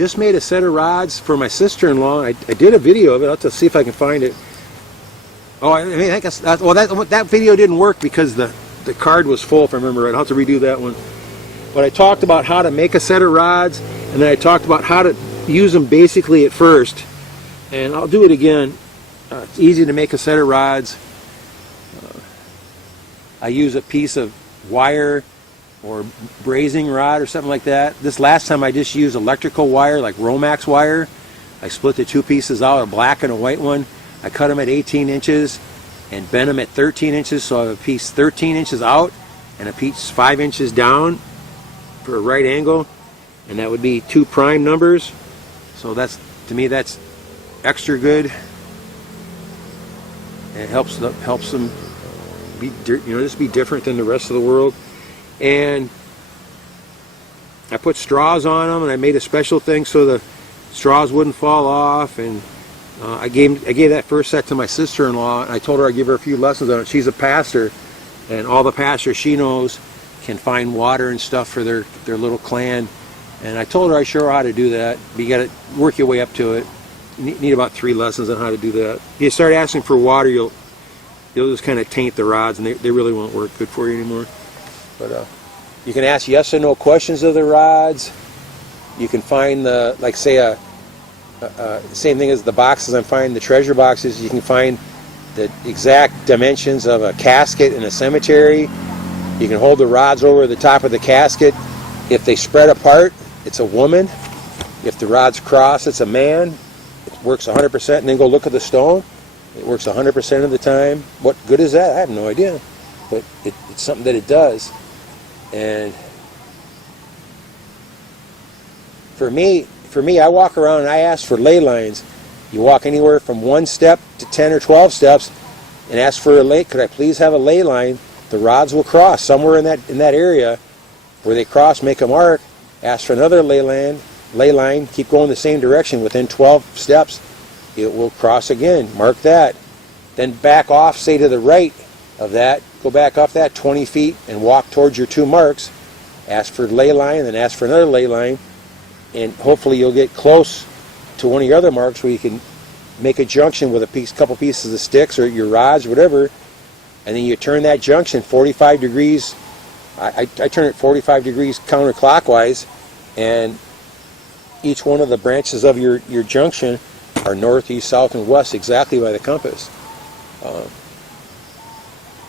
just made a set of rods for my sister-in-law. I did a video of it. I'll have to see if I can find it. Oh, I mean, I guess well, that video didn't work because the card was full, if I remember right. I'll have to redo that one. But I talked about how to make a set of rods, and then I talked about how to use them basically at first. And I'll do it again. It's easy to make a set of rods. I use a piece of wire or brazing rod or something like that. This last time I just used electrical wire, like Romax wire. I split the two pieces out, a black and a white one. I cut them at 18 inches and bent them at 13 inches, so I have a piece 13 inches out and a piece 5 inches down for a right angle, and that would be 2 prime numbers. So that's, to me, that's extra good. And it helps them be, just be different than the rest of the world. And I put straws on them, and I made a special thing so the straws wouldn't fall off. And I gave that first set to my sister-in-law, and I told her I'd give her a few lessons on it. She's a pastor, and all the pastors she knows can find water and stuff for their little clan. And I told her I'd show her how to do that. But you got to work your way up to it. You need about 3 lessons on how to do that. If you start asking for water, you'll just kind of taint the rods, and they really won't work good for you anymore. But you can ask yes or no questions of the rods. You can find the, like say same thing as the boxes. I'm finding the treasure boxes. You can find the exact dimensions of a casket in a cemetery. You can hold the rods over the top of the casket. If they spread apart, it's a woman. If the rods cross, it's a man. It works 100%. And then go look at the stone. It works 100% of the time. What good is that? I have no idea. But it's something that it does. And for me, I walk around and I ask for ley lines. You walk anywhere from 1 step to 10 or 12 steps and ask for a ley. Could I please have a ley line? The rods will cross somewhere in that area where they cross. Make a mark. Ask for another ley line. Keep going the same direction. Within 12 steps, it will cross again. Mark that. Then back off, say to the right of that. Go back off that 20 feet and walk towards your 2 marks. Ask for ley line, and then ask for another ley line. And hopefully you'll get close to one of your other marks where you can make a junction with a couple pieces of sticks or your rods, whatever. And then you turn that junction 45 degrees. I turn it 45 degrees counterclockwise, and each one of the branches of your junction are north, east, south, and west exactly by the compass.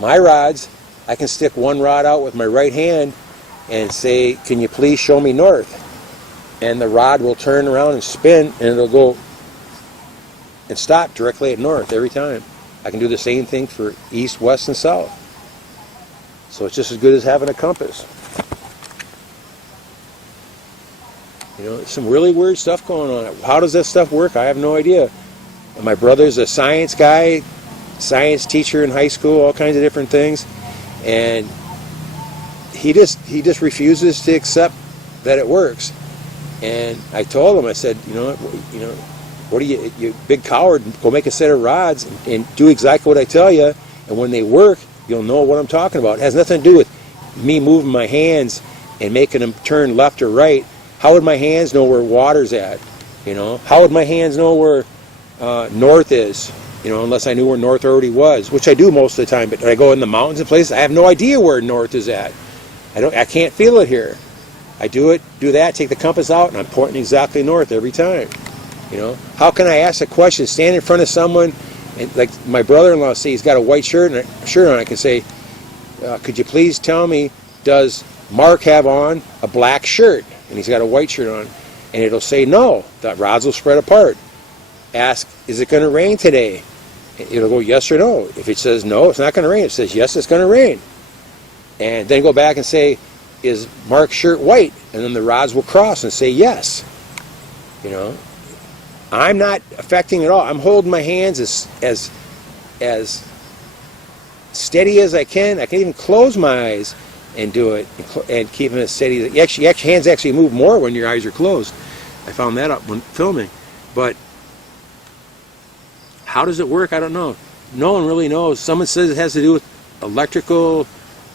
My rods, I can stick one rod out with my right hand and say, can you please show me north? And the rod will turn around and spin, and it'll go and stop directly at north every time. I can do the same thing for east, west, and south. So it's just as good as having a compass. Some really weird stuff going on. How does that stuff work? I have no idea. And my brother's a science guy, science teacher in high school, all kinds of different things, and he just refuses to accept that it works. And I told him, I said, what are you big coward? Go make a set of rods and do exactly what I tell you, and when they work, you'll know what I'm talking about. It has nothing to do with me moving my hands and making them turn left or right. How would my hands know where water's at? How would my hands know where north is? Unless I knew where north already was, which I do most of the time. But when I go in the mountains and places, I have no idea where north is at. I can't feel it here. I do that, take the compass out, and I'm pointing exactly north every time. How can I ask a question, stand in front of someone, and like my brother-in-law, say he's got a white shirt on, I can say, could you please tell me, does Mark have on a black shirt? And he's got a white shirt on. And it'll say no. The rods will spread apart. Ask, is it going to rain today? It'll go yes or no. If it says no, it's not going to rain. If it says yes, it's going to rain. And then go back and say, is Mark's shirt white? And then the rods will cross and say yes. I'm not affecting it all. I'm holding my hands as steady as I can. I can even close my eyes and do it and keep them as steady. Your hands actually move more when your eyes are closed. I found that out when filming. But how does it work? I don't know. No one really knows. Someone says it has to do with electrical,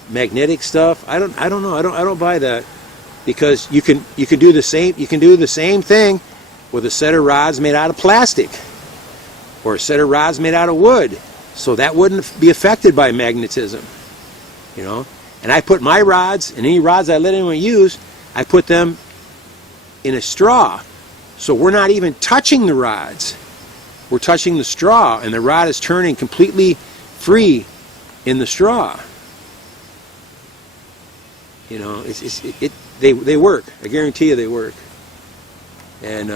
magnetic stuff. I don't know. I don't buy that. because you can do the same thing with a set of rods made out of plastic or a set of rods made out of wood, so that wouldn't be affected by magnetism, you know. And I put my rods, and any rods I let anyone use, I put them in a straw, so we're not even touching the rods, we're touching the straw, and the rod is turning completely free in the straw. You know, they work. I guarantee you they work. And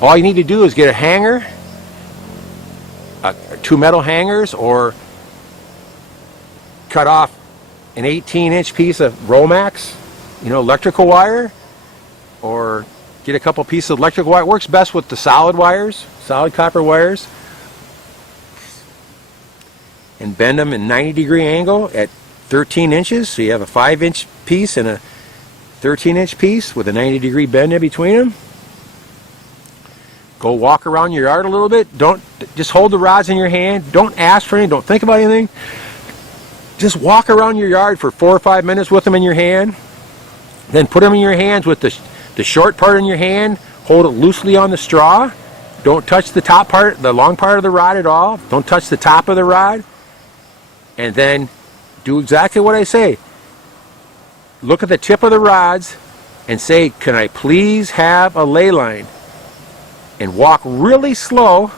all you need to do is get a hanger, two metal hangers, or cut off an 18-inch piece of Romax, you know, electrical wire, or get a couple pieces of electrical wire. It works best with the solid wires, solid copper wires, and bend them in 90-degree angle at 13 inches. So you have a 5-inch piece and a 13-inch piece with a 90-degree bend in between them. Go walk around your yard a little bit. Don't just hold the rods in your hand. Don't ask for anything. Don't think about anything. Just walk around your yard for 4 or 5 minutes with them in your hand. Then put them in your hands with the short part in your hand. Hold it loosely on the straw. Don't touch the top part, the long part of the rod at all. Don't touch the top of the rod. And then do exactly what I say. Look at the tip of the rods and say, "Can I please have a ley line?" And walk really slow,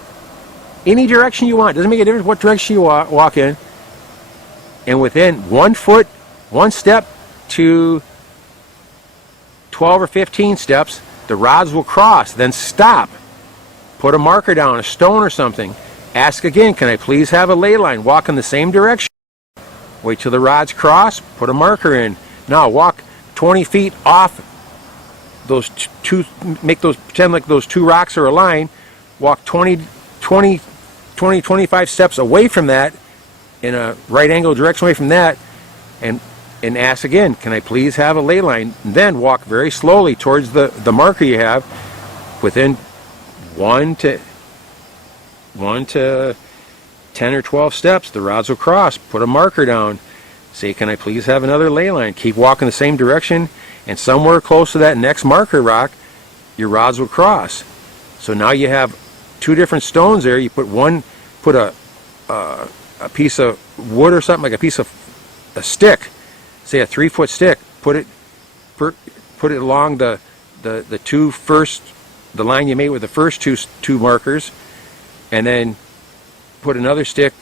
any direction you want. Doesn't make a difference what direction you walk in. And within 1 foot, 1 step to 12 or 15 steps, the rods will cross. Then stop. Put a marker down, a stone or something. Ask again, "Can I please have a ley line?" Walk in the same direction. Wait till the rods cross, put a marker in. Now walk 20 feet off those two, pretend like those two rocks are a line. Walk 25 steps away from that in a right angle direction away from that, and ask again, "Can I please have a ley line?" And then walk very slowly towards the marker you have. Within 1 to 10 or 12 steps, the rods will cross. Put a marker down. Say, "Can I please have another ley line?" Keep walking the same direction, and somewhere close to that next marker rock, your rods will cross. So now you have two different stones there. You put a piece of wood or something, like a stick, say a 3-foot stick. Put it along the line you made with the first two markers, and then put another stick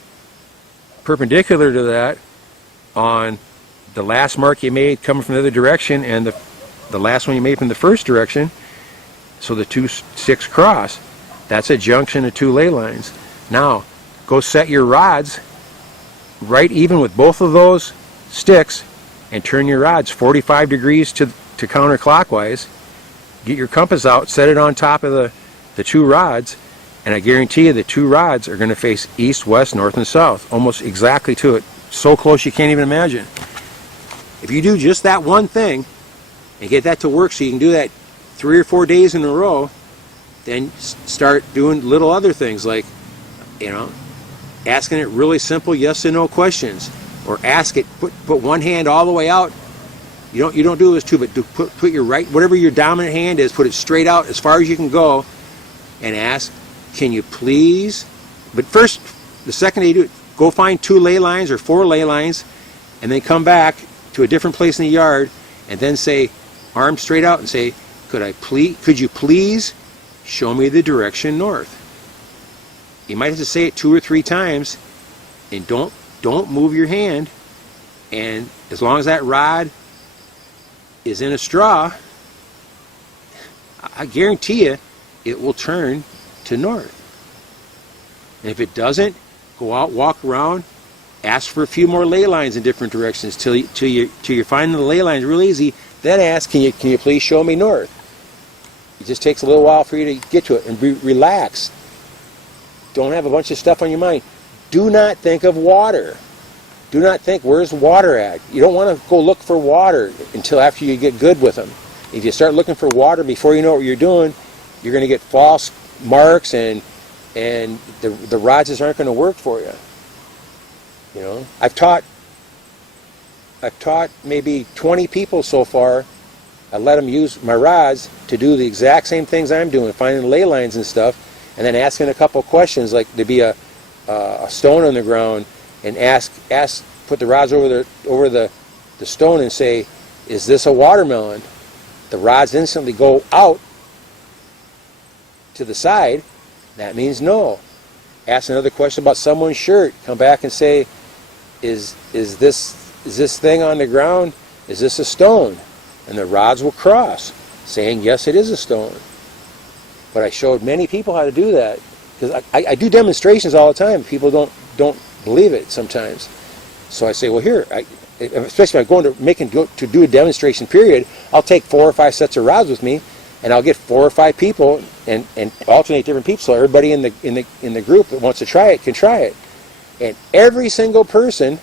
perpendicular to that on the last mark you made coming from the other direction, and the last one you made from the first direction, so the two sticks cross. That's a junction of two ley lines. Now go set your rods right even with both of those sticks, and turn your rods 45 degrees to counterclockwise. Get your compass out, set it on top of the two rods, and I guarantee you the two rods are going to face east, west, north, and south, almost exactly to it. So close you can't even imagine. If you do just that one thing and get that to work, so you can do that 3 or 4 days in a row, then start doing little other things like, you know, asking it really simple yes and no questions, or ask it, put one hand all the way out. You don't do this too, but put your right, whatever your dominant hand is, put it straight out as far as you can go, and ask, "Can you please?" But first, the second day you do it, go find 2 ley lines or 4 ley lines, and then come back to a different place in the yard, and then say, arm straight out, and say, could you please show me the direction north? You might have to say it 2 or 3 times, and don't move your hand. And as long as that rod is in a straw, I guarantee you it will turn to north. And if it doesn't, go out, walk around, ask for a few more ley lines in different directions till you're finding the ley lines real easy. Then ask, can you please show me north? It just takes a little while for you to get to it, and relax. Don't have a bunch of stuff on your mind. Do not think of water. Do not think, where's water at? You don't want to go look for water until after you get good with them. If you start looking for water before you know what you're doing, you're going to get false marks, and the rods just aren't going to work for you. You know, I've taught I've taught maybe 20 people so far. I let them use my rods to do the exact same things I'm doing, finding ley lines and stuff, and then asking a couple questions, like there'd be a stone on the ground, and put the rods over the stone and say, "Is this a watermelon?" The rods instantly go out to the side. That means no. Ask another question about someone's shirt. Come back and say, "Is this thing on the ground? Is this a stone?" And the rods will cross, saying, "Yes, it is a stone." But I showed many people how to do that, because I do demonstrations all the time. People don't believe it sometimes. So I say, well, here, especially if I'm going to do a demonstration period, I'll take 4 or 5 sets of rods with me, and I'll get 4 or 5 people and alternate different people, so everybody in the group that wants to try it can try it. And every single person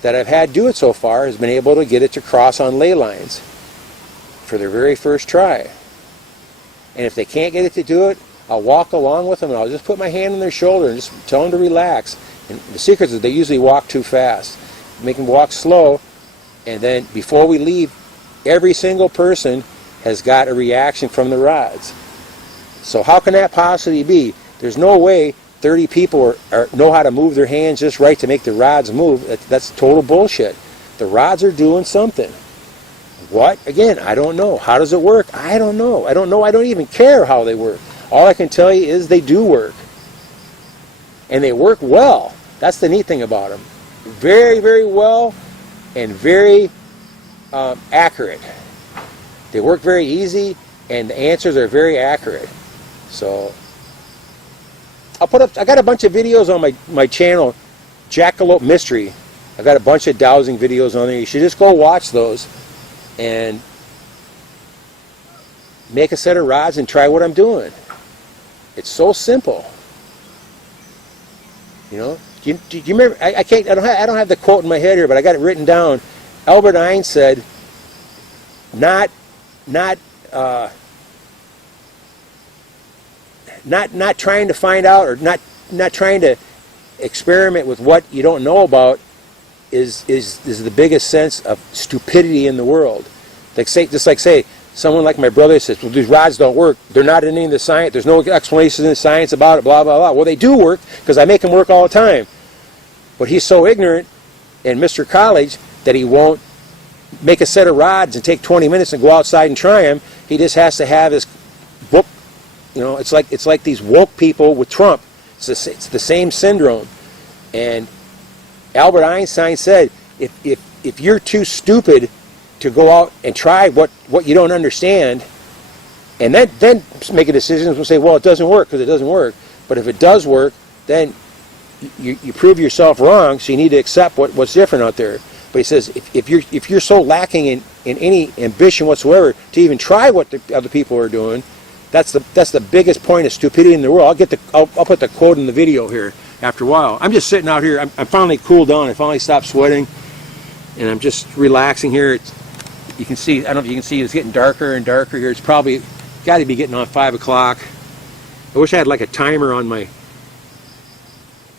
that I've had do it so far has been able to get it to cross on ley lines for their very first try. And if they can't get it to do it, I'll walk along with them, and I'll just put my hand on their shoulder and just tell them to relax. And the secret is they usually walk too fast. Make them walk slow, and then before we leave, every single person has got a reaction from the rods. So how can that possibly be? There's no way 30 people know how to move their hands just right to make the rods move. That's total bullshit. The rods are doing something. What? Again, I don't know. How does it work? I don't know. I don't even care how they work. All I can tell you is they do work. And they work well. That's the neat thing about them. Very, very well and very accurate. They work very easy, and the answers are very accurate. So I got a bunch of videos on my channel, Jackalope Mystery. I got a bunch of dowsing videos on there. You should just go watch those and make a set of rods and try what I'm doing. It's so simple. You know, do you remember? I don't have the quote in my head here, but I got it written down. Albert Einstein said, not trying to find out, or not trying to experiment with what you don't know about is the biggest sense of stupidity in the world. Just like say someone like my brother says, well, these rods don't work. They're not in any of the science. There's no explanation in the science about it. Blah blah blah. Well, they do work because I make them work all the time. But he's so ignorant and Mr. College that he won't make a set of rods and take 20 minutes and go outside and try them. He just has to have his book. You know, it's like these woke people with Trump. It's the same syndrome. And Albert Einstein said, if you're too stupid to go out and try what you don't understand, and then make a decision and say, well, it doesn't work because it doesn't work. But if it does work, then you prove yourself wrong. So you need to accept what's different out there. But he says, if you're so lacking in any ambition whatsoever to even try what the other people are doing, that's the biggest point of stupidity in the world. I'll put the quote in the video here after a while. I'm just sitting out here. I'm finally cooled down. I finally stopped sweating, and I'm just relaxing here. You can see. I don't know if you can see. It's getting darker and darker here. It's probably got to be getting on 5 o'clock. I wish I had like a timer on my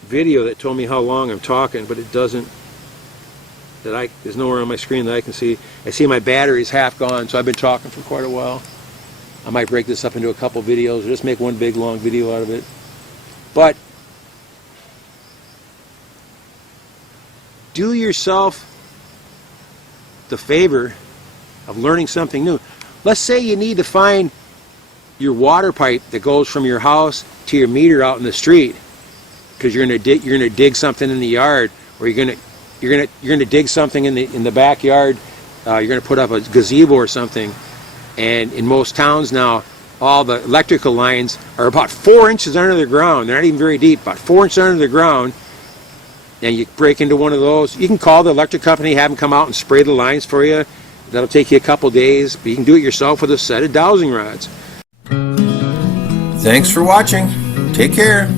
video that told me how long I'm talking, but it doesn't. There's nowhere on my screen that I can see. I see my battery's half gone, so I've been talking for quite a while. I might break this up into a couple videos or just make one big long video out of it. But do yourself the favor of learning something new. Let's say you need to find your water pipe that goes from your house to your meter out in the street because you're gonna dig something in the yard, or you're gonna dig something in the backyard. You're gonna put up a gazebo or something. And in most towns now, all the electrical lines are about 4 inches under the ground. They're not even very deep, about 4 inches under the ground. And you break into one of those. You can call the electric company, have them come out and spray the lines for you. That'll take you a couple days, but you can do it yourself with a set of dowsing rods. Thanks for watching. Take care.